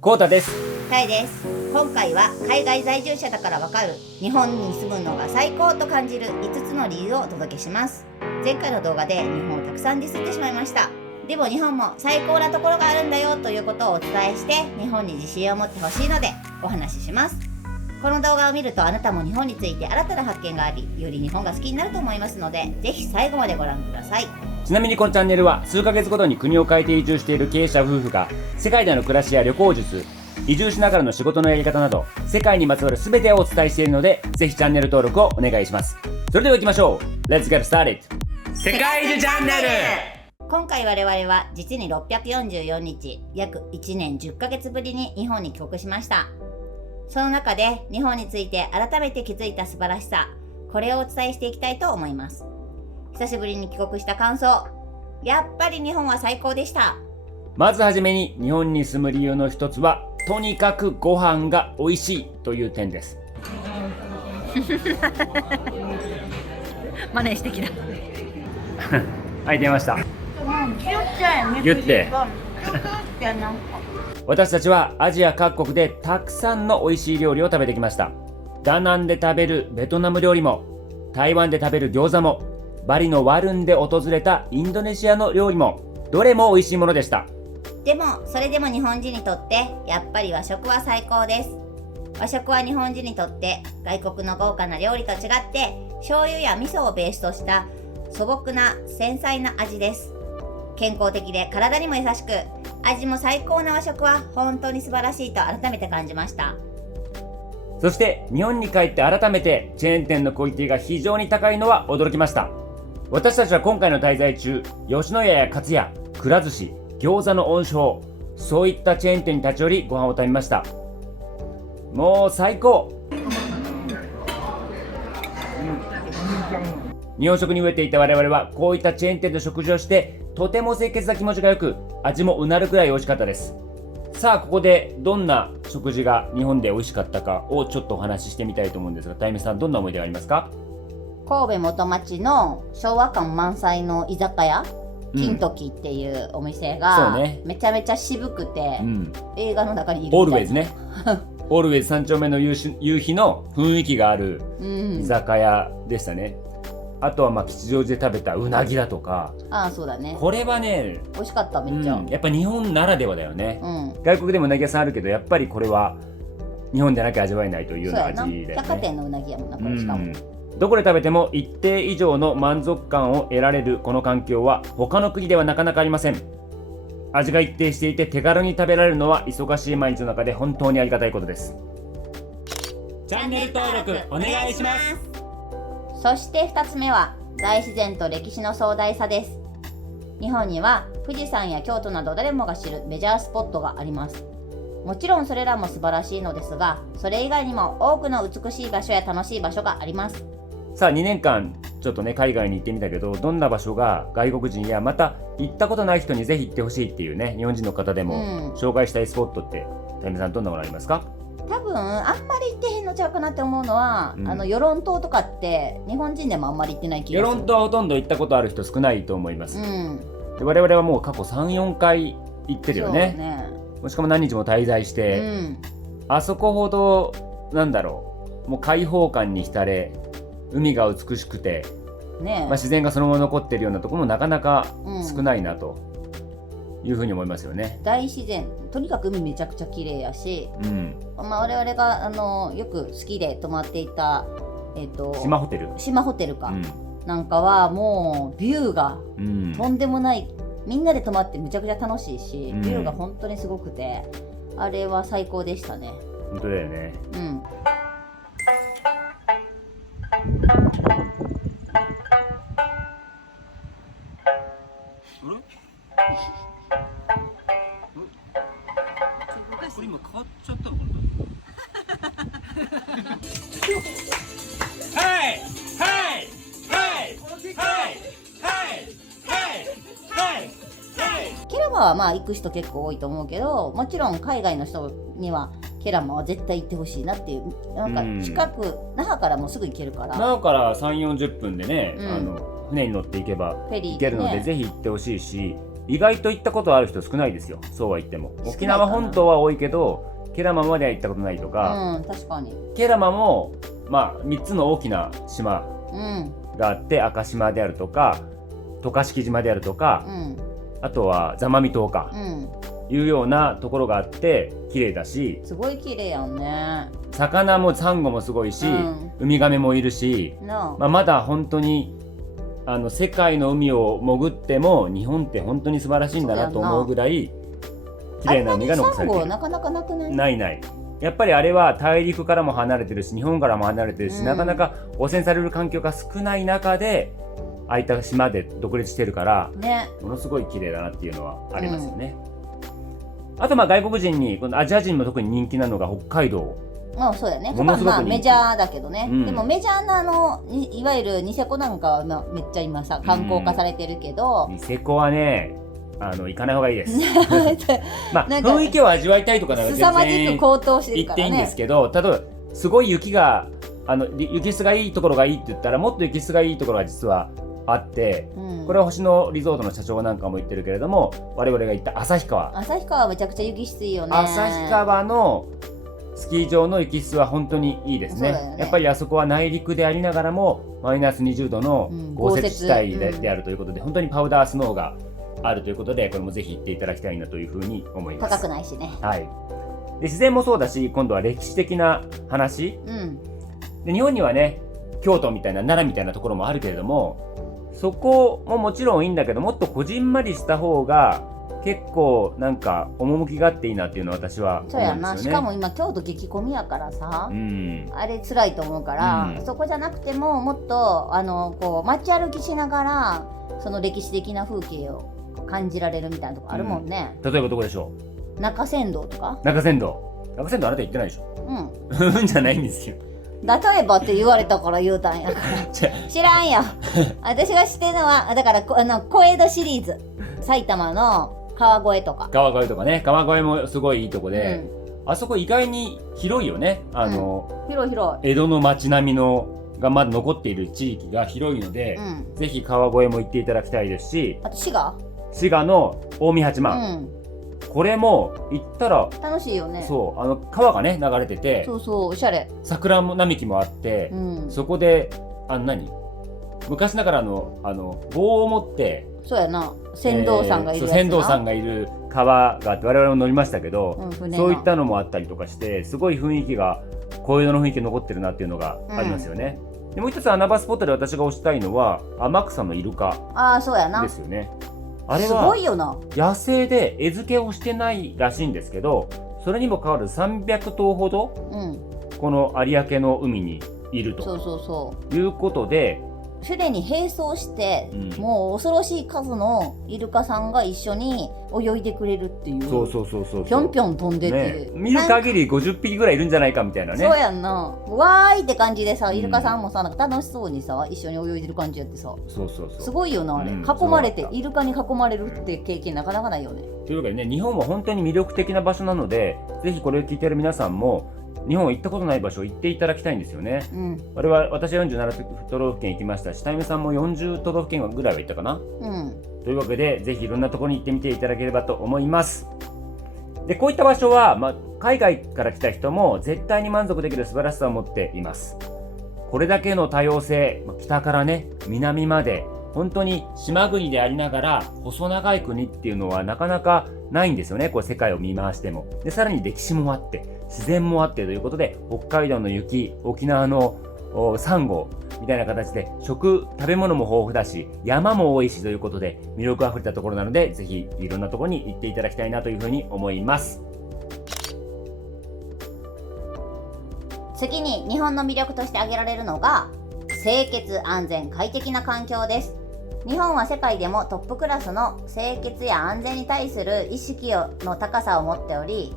コウタです。タイです。今回は海外在住者だからわかる日本に住むのが最高と感じる5つの理由をお届けします。前回の動画で日本をたくさんディスってしまいました。でも日本も最高なところがあるんだよということをお伝えして日本に自信を持ってほしいのでお話しします。この動画を見るとあなたも日本について新たな発見があり、より日本が好きになると思いますので、ぜひ最後までご覧ください。ちなみにこのチャンネルは数ヶ月ごとに国を変えて移住している経営者夫婦が世界での暮らしや旅行術、移住しながらの仕事のやり方など世界にまつわる全てをお伝えしているので、ぜひチャンネル登録をお願いします。それでは行きましょう。 Let's get started! 世界中チャンネル。今回我々は実に644日、約1年10ヶ月ぶりに日本に帰国しました。その中で日本について改めて気づいた素晴らしさ、これをお伝えしていきたいと思います。久しぶりに帰国した感想、やっぱり日本は最高でした。まずはじめに日本に住む理由の一つは、とにかくご飯が美味しいという点です。真似してきた。はい、出ました。言って私たちはアジア各国でたくさんの美味しい料理を食べてきました。ダナンで食べるベトナム料理も、台湾で食べる餃子も、バリのワルンで訪れたインドネシアの料理も、どれも美味しいものでした。でもそれでも日本人にとってやっぱり和食は最高です。和食は日本人にとって外国の豪華な料理と違って醤油や味噌をベースとした素朴な繊細な味です。健康的で体にも優しく、味も最高な和食は本当に素晴らしいと改めて感じました。そして日本に帰って改めてチェーン店のクオリティが非常に高いのは驚きました。私たちは今回の滞在中、吉野家やかつや、くら寿司、餃子の王将、そういったチェーン店に立ち寄りご飯を食べました。もう最高。日本食に飢えていた我々はこういったチェーン店で食事をしてとても清潔な気持ちがよく、味もうなるくらい美味しかったです。さあここでどんな食事が日本で美味しかったかをちょっとお話ししてみたいと思うんですが、たいめさんどんな思い出がありますか？神戸元町の昭和感満載の居酒屋、金時っていうお店が、めちゃめちゃ渋くて、映画の中にいるみたいな。オールウェイズね。オールウェイズ3丁目の夕日の雰囲気がある居酒屋でしたね。あとは吉祥寺で食べたうなぎだとか。そうだね。これはね、美味しかった。めっちゃ、やっぱ日本ならではだよね。外国でもうなぎ屋さんあるけど、やっぱりこれは日本でなきゃ味わえないというような味だよね。百貨店のうなぎやもんな、これしかも。どこで食べても一定以上の満足感を得られるこの環境は他の国ではなかなかありません。味が一定していて手軽に食べられるのは忙しい毎日の中で本当にありがたいことです。チャンネル登録お願いします。そして2つ目は大自然と歴史の壮大さです。日本には富士山や京都など誰もが知るメジャースポットがあります。もちろんそれらも素晴らしいのですが、それ以外にも多くの美しい場所や楽しい場所があります。さあ2年間ちょっとね海外に行ってみたけど、どんな場所が外国人やまた行ったことない人にぜひ行ってほしいっていうね、日本人の方でも紹介したいスポットって、たいめさんどんなものありますか？多分あんまり行ってへんのちゃうかなって思うのは、与論島とかって日本人でもあんまり行ってない気がする。与論島はほとんど行ったことある人少ないと思います。で我々はもう過去 3,4 回行ってるよね。しかも何日も滞在して、あそこほどもう開放感に浸れ、海が美しくて、自然がそのまま残ってるようなところもなかなか少ないなというふうに思いますよね。大自然、とにかく海めちゃくちゃ綺麗やし、我々がよく好きで泊まっていた、島ホテルか、なんかはもうビューがとんでもない、みんなで泊まってめちゃくちゃ楽しいし、ビューが本当にすごくて、あれは最高でしたね。本当だよね。これ今変わっちゃったのかな。はいはいはいはいケラマはまあ行く人結構多いと思うけど、もちろん海外の人にはケラマは絶対行ってほしいなっていう。なんか近く、那覇からもすぐ行けるから、那覇から 3,40 分でね、船に乗っていけば行けるので、ぜひ行ってほしいし、意外と行ったことある人少ないですよ。そうは言っても沖縄本島は多いけどケラマまでは行ったことないとか、確かにケラマも3つの大きな島があって、赤島であるとか渡嘉敷島であるとか、あとは座間味島か、いうようなところがあって綺麗だし、すごい綺麗やんね。魚もサンゴもすごいし、ウミガメもいるし、まだ本当に世界の海を潜っても日本って本当に素晴らしいんだなと思うぐらい綺麗な海が残されている。なかなかなくない？ないやっぱりあれは大陸からも離れてるし日本からも離れてるし、なかなか汚染される環境が少ない中でああいった島で独立してるから、ものすごい綺麗だなっていうのはありますよね。あと外国人にアジア人も特に人気なのが北海道。そうやね。ものすごくメジャーだけどね、でもメジャーないわゆるニセコなんかはめっちゃ今さ観光化されてるけど、ニセコはね行かない方がいいです。雰囲気を味わいたいとかなら全然凄まじく高騰してるからね。行っていいんですけど、例えばすごい雪質がいいところがいいって言ったらもっと雪質がいいところが実はあって、これは星野リゾートの社長なんかも言ってるけれども、我々が行った旭川はめちゃくちゃ雪質いいよね。旭川のスキー場の雪質は本当にいいですね。やっぱりあそこは内陸でありながらもマイナス20度の豪雪地帯であるということで、本当にパウダースノーがあるということで、これもぜひ行っていただきたいなというふうに思います。高くないしね。で自然もそうだし、今度は歴史的な話、で日本にはね京都みたいな奈良みたいなところもあるけれども、そこももちろんいいんだけど、もっとこじんまりした方が結構趣があっていいなっていうのは私は思うんですよね。そうやな。しかも今京都激混みやからさ、あれ辛いと思うから、そこじゃなくてももっとこう街歩きしながらその歴史的な風景を感じられるみたいなとこあるもんね。例えばどこでしょう？中山道とか。中山道あなた行ってないでしょ。じゃないんですよ。例えばって言われたから言うたんやから知らんよ。私が知ってるのはだから小江戸シリーズ、埼玉の川越とかね。川越もすごいいいとこで、あそこ意外に広いよね。広い江戸の街並みがまだ残っている地域が広いので、ぜひ川越も行っていただきたいですし、あと滋賀の近江八幡、これも行ったら楽しいよね。川がね流れてて、おしゃれ、桜並木もあって、そこで昔ながらの棒を持って、そうやな、船頭さんがいるやつな、船頭さんがいる川があって我々も乗りましたけど、そういったのもあったりとかして、すごい雰囲気が小江戸の雰囲気残ってるなっていうのがありますよね。でもう一つ穴場スポットで私が推したいのは天草のイルカですよね。あれはすごいよな。野生で餌付けをしてないらしいんですけど、それにもかかわらず300頭ほど、この有明の海にいるということで、すでに並走して、もう恐ろしい数のイルカさんが一緒に泳いでくれるっていう。ぴょんぴょん飛んでて、見る限り50匹ぐらいいるんじゃないかみたいなね。そうやんな。わーいって感じでさ、イルカさんもさ楽しそうにさ一緒に泳いでる感じやってさ、すごいよなあれ。囲まれてイルカに囲まれるって経験なかなかないよね。というわけでね、日本は本当に魅力的な場所なので、ぜひこれを聞いている皆さんも日本行ったことない場所行っていただきたいんですよね。私は47都道府県行きましたし、タイムさんも40都道府県ぐらいは行ったかな。というわけで、ぜひいろんなところに行ってみていただければと思います。でこういった場所は、海外から来た人も絶対に満足できる素晴らしさを持っています。これだけの多様性、北からね南まで本当に島国でありながら細長い国っていうのはなかなかないんですよね。こう世界を見回しても。でさらに歴史もあって自然もあってということで、北海道の雪、沖縄のサンゴみたいな形で食べ物も豊富だし山も多いしということで、魅力あふれたところなので、ぜひいろんなところに行っていただきたいなというふうに思います。次に日本の魅力として挙げられるのが清潔安全快適な環境です。日本は世界でもトップクラスの清潔や安全に対する意識の高さを持っており、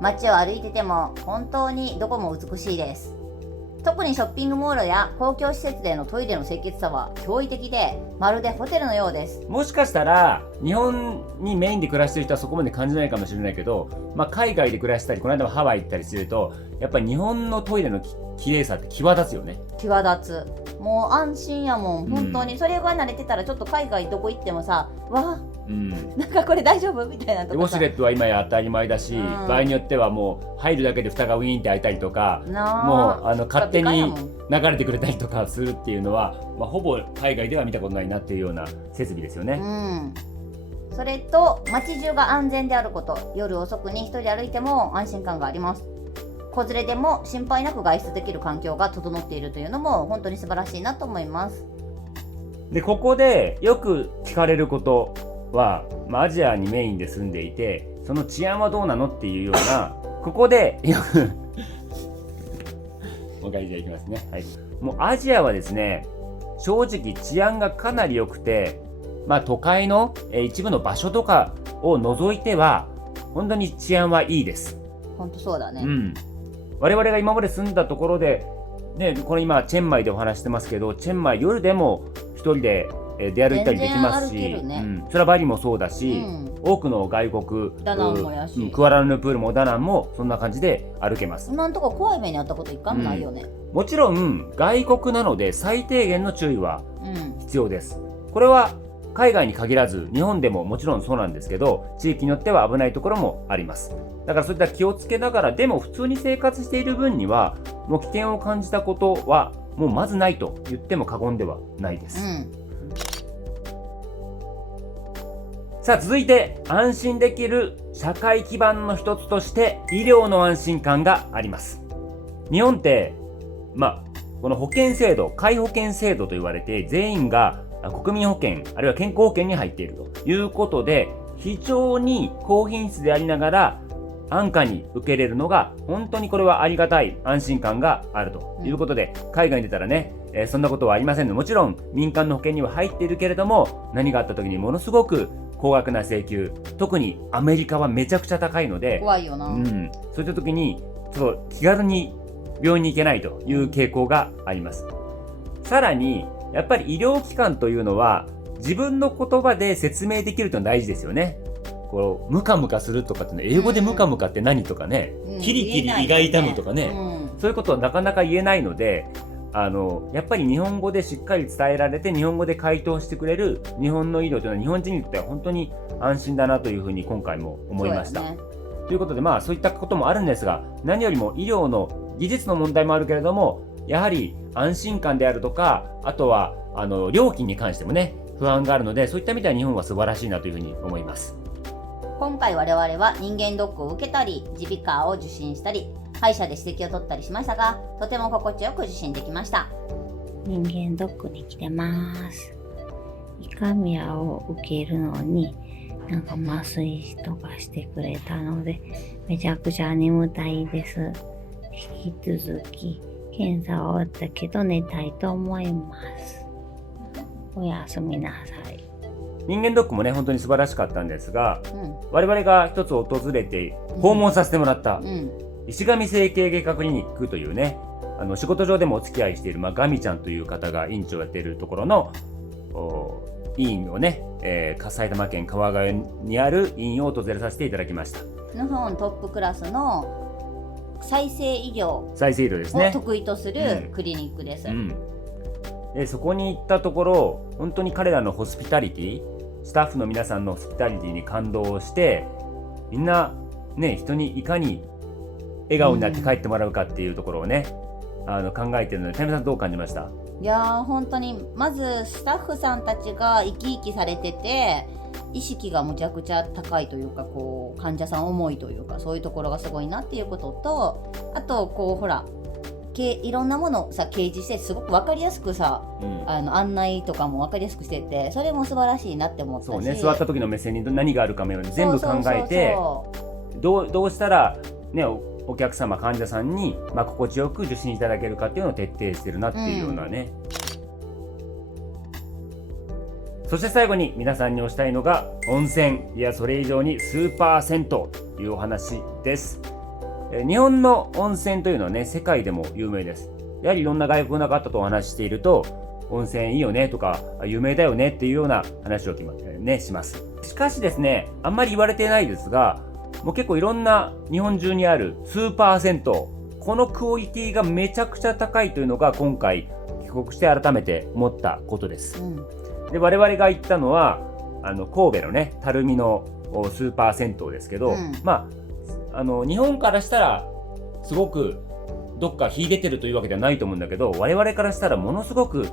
街を歩いてても本当にどこも美しいです。特にショッピングモールや公共施設でのトイレの清潔さは驚異的で、まるでホテルのようです。もしかしたら日本にメインで暮らしている人はそこまで感じないかもしれないけど、海外で暮らしたり、この間もハワイ行ったりすると、やっぱり日本のトイレの綺麗さって際立つよね。際立つ。もう安心やもん本当に。それが慣れてたらちょっと海外どこ行ってもさ、わなんかこれ大丈夫みたいなとか。ウォシュレットは今や当たり前だし、場合によってはもう入るだけで蓋がウィーンって開いたりとか、もう勝手に流れてくれたりとかするっていうのは、ほぼ海外では見たことないなっていうような設備ですよね。それと街中が安全であること、夜遅くに一人で歩いても安心感があります。子連れでも心配なく外出できる環境が整っているというのも本当に素晴らしいなと思います。でここでよく聞かれることは、アジアにメインで住んでいてその治安はどうなのっていうようなここでよくもう一回じゃあいきますね。はい、もうアジアはですね、正直治安がかなり良くて、都会の一部の場所とかを除いては本当に治安はいいです。本当そうだね。我々が今まで住んだところで、これ今チェンマイでお話してますけど、チェンマイ夜でも一人で出歩いたりできますし、それはバリもそうだし、多くの外国ダナンもやし、クアラルンプールもダナンもそんな感じで歩けます。今んとこ怖い目にあったこと一回もないよね。もちろん外国なので最低限の注意は必要です。これは海外に限らず日本でももちろんそうなんですけど、地域によっては危ないところもあります。だからそういった気をつけながらでも普通に生活している分にはもう危険を感じたことはもうまずないと言っても過言ではないです。さあ続いて安心できる社会基盤の一つとして医療の安心感があります。日本ってこの保険制度、皆保険制度と言われて全員が国民保険あるいは健康保険に入っているということで、非常に高品質でありながら安価に受けれるのが本当にこれはありがたい安心感があるということで、海外に出たらね、そんなことはありませんので、もちろん民間の保険には入っているけれども、何があった時にものすごく高額な請求、特にアメリカはめちゃくちゃ高いので怖いよな。そういった時にちょっと気軽に病院に行けないという傾向があります。さらにやっぱり医療機関というのは自分の言葉で説明できるというのは大事ですよね。こうムカムカするとかって英語でムカムカって何とかね、キリキリ胃が痛むとかね、そういうことはなかなか言えないので、やっぱり日本語でしっかり伝えられて日本語で回答してくれる日本の医療というのは日本人にとっては本当に安心だなというふうに今回も思いました。ということでそういったこともあるんですが、何よりも医療の技術の問題もあるけれども、やはり安心感であるとか、あとは料金に関してもね不安があるので、そういった意味では日本は素晴らしいなというふうに思います。今回我々は人間ドックを受けたり耳鼻科を受診したり歯医者で指摘を取ったりしましたが、とても心地よく受診できました。人間ドックに来てます。胃カメラを受けるのに麻酔とかしてくれたのでめちゃくちゃ眠たいです。引き続き検査は終わったけど寝たいと思います。おやすみなさい。人間ドックもね本当に素晴らしかったんですが、我々が一つ訪れて訪問させてもらった、石上整形外科クリニックというね、仕事上でもお付き合いしている、ガミちゃんという方が院長をやっているところの医院をね、埼玉県川越にある医院を訪れさせていただきました。日本トップクラスの再生医療ですね、を得意とするクリニックです。でそこに行ったところ、本当に彼らのホスピタリティ、スタッフの皆さんのホスピタリティに感動して、みんなね人にいかに笑顔になって帰ってもらうかっていうところをね、考えているので、タイムさんどう感じました？いやー本当にまずスタッフさんたちが生き生きされてて、意識がむちゃくちゃ高いというか、こう患者さん思いというか、そういうところがすごいなっていうことと、あとこうほらいろんなものをさ掲示してすごく分かりやすくさ、案内とかも分かりやすくしてて、それも素晴らしいなって思ったし、そうね、座った時の目線に何があるかもように全部考えて、どうしたらねお客様患者さんに、心地よく受診いただけるかっていうのを徹底してるなっていうようなね、そして最後に皆さんにおしたいのが温泉、いやそれ以上にスーパー銭湯というお話です。日本の温泉というのはね世界でも有名です。やはりいろんな外国の方とお話ししていると、温泉いいよねとか有名だよねっていうような話をします。しかしですね、あんまり言われてないですが、もう結構いろんな日本中にあるスーパー銭湯、このクオリティがめちゃくちゃ高いというのが今回帰国して改めて思ったことです。で我々が行ったのは神戸のね垂水のスーパー銭湯ですけど、日本からしたらすごくどっか秀でてるというわけではないと思うんだけど、我々からしたらものすごく、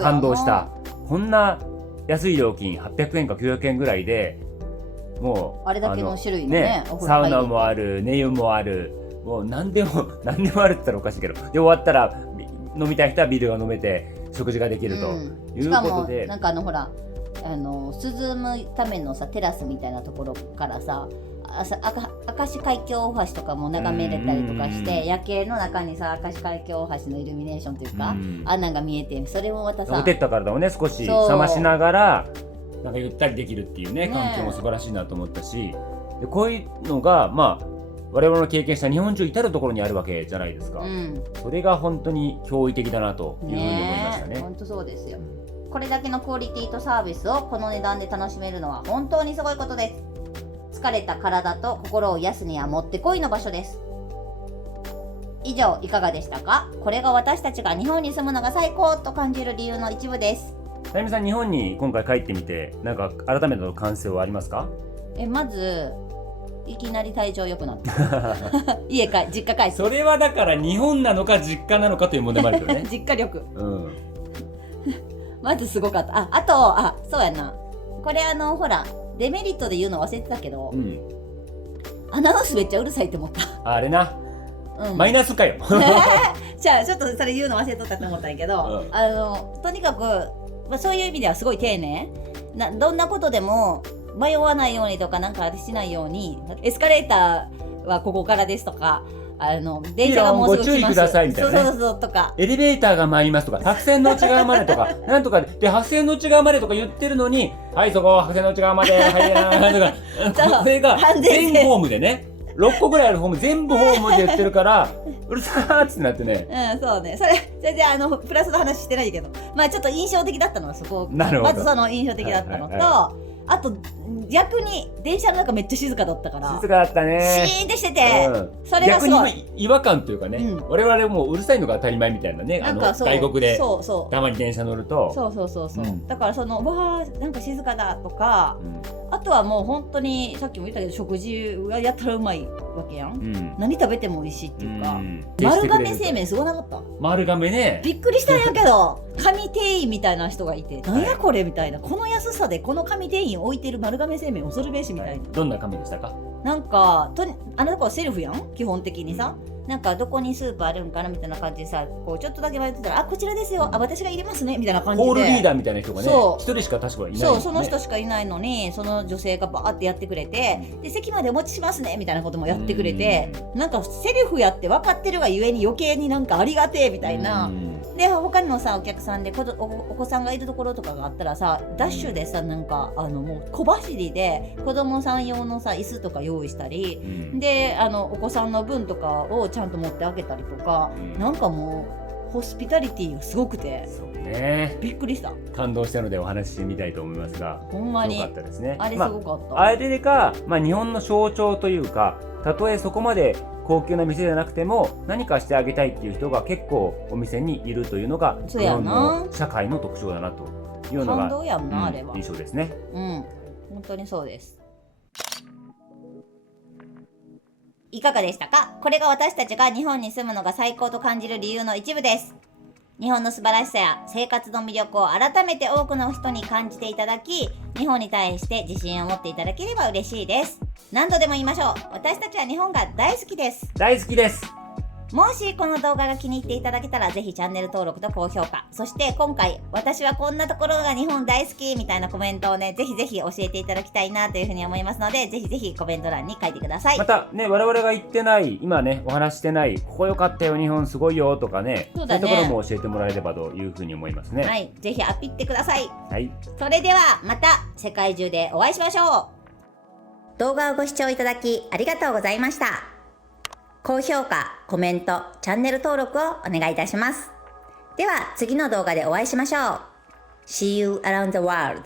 感動した。こんな安い料金800円か900円ぐらいでもうあれだけの種類のねサウナもある、寝湯もある、もう何でもあるって言ったらおかしいけど、で終わったら飲みたい人はビールが飲めて食事ができるということで、しかもなんかほら涼むためのさテラスみたいなところからさ明石海峡大橋とかも眺めれたりとかして、夜景の中にさ明石海峡大橋のイルミネーションというか、あんなんが見えて、それもまたさほてった体をね少し冷ましながらなんかゆったりできるっていうね環境も素晴らしいなと思ったし、でこういうのが我々の経験した日本中至るところにあるわけじゃないですか、それが本当に驚異的だなというふうに思いましたね。本当そうですよ。これだけのクオリティとサービスをこの値段で楽しめるのは本当にすごいことです。疲れた体と心を癒すにはもってこいの場所です。以上いかがでしたか？これが私たちが日本に住むのが最高と感じる理由の一部です。さゆみさん、日本に今回帰ってみてなんか改めての感想はありますか？まずいきなり体調良くなった実家帰って、それはだから日本なのか実家なのかという問題もあるよね実家力、まずすごかった。あとそうやな、これほらデメリットで言うの忘れてたけど、アナウンスめっちゃうるさいって思った。あれな、マイナスかよじゃあちょっとそれ言うの忘れとったと思ったんやけど、とにかく、そういう意味ではすごい丁寧どんなことでも迷わないようにとかなんかしないように、エスカレーターはここからですとか、電車がもうすぐ来ます、ご注意くださいみたいなね、そうとか、エレベーターが参りますとか、白線の内側までとかなんとかで白線の内側までとか言ってるのに、はいそこ白線の内側まで入れないとかこれが全ホームでね、6個ぐらいあるホーム全部ホームで言ってるからうるさーってなってね。そうね、それ全然プラスの話してないけど、ちょっと印象的だったのはそこ。なるほど。まずその印象的だったのと、あと逆に電車の中めっちゃ静かだったから、静かだったね、シーンってしてて、それがすごい逆に違和感というかね、我々もうるさいのが当たり前みたいなね、外国でたまに電車乗るとだからわーなんか静かだとか、あとはもう本当にさっきも言ったけど食事がやったらうまいわけやん、何食べても美味しいっていうか、丸亀製麺すごなかった？丸亀ね、びっくりしたんやけど紙店員みたいな人がいて、なんやこれみたいな、この安さでこの紙店員置いてる丸亀製麺恐るべしみたいな、どんな紙でしたか？なんかあのとこセルフやん基本的にさ、なんかどこにスープあるんかなみたいな感じでさ、こうちょっとだけ迷ってたら、こちらですよ、私が入れますねみたいな感じで、ホールリーダーみたいな人がね一人しか確かいない、そうその人しかいないのに、その女性がバーってやってくれて、で席までお持ちしますねみたいなこともやってくれて、なんかセルフやって分かってるがゆえに余計になんかありがてえみたいな。で他にもさお客さんでお子さんがいるところとかがあったらさ、ダッシュでさなんかもう小走りで子供さん用のさ椅子とか用意したり、でお子さんの分とかをちゃんと持ってあげたりとか、なんかもうホスピタリティがすごくて、そうね、びっくりした。感動したのでお話ししてみたいと思いますが、ほんまにすごかったですね。あれすごかった。あれが、日本の象徴というか、たとえそこまで高級な店じゃなくても何かしてあげたいっていう人が結構お店にいるというのが日本の社会の特徴だなというのが感動やんな、あれは印象ですね。本当にそうです。いかがでしたか？これが私たちが日本に住むのが最高と感じる理由の一部です。日本の素晴らしさや生活の魅力を改めて多くの人に感じていただき、日本に対して自信を持っていただければ嬉しいです。何度でも言いましょう。私たちは日本が大好きです。大好きです。もしこの動画が気に入っていただけたら、ぜひチャンネル登録と高評価、そして今回私はこんなところが日本大好きみたいなコメントをね、ぜひぜひ教えていただきたいなというふうに思いますので、ぜひぜひコメント欄に書いてください。またね、我々が言ってない、今ねお話してない、ここ良かったよ日本すごいよとかね、そういうところも教えてもらえればというふうに思いますね。はい、ぜひアピってください。はい、それではまた世界中でお会いしましょう。動画をご視聴いただきありがとうございました。高評価、コメント、チャンネル登録をお願いいたします。では次の動画でお会いしましょう。See you around the world.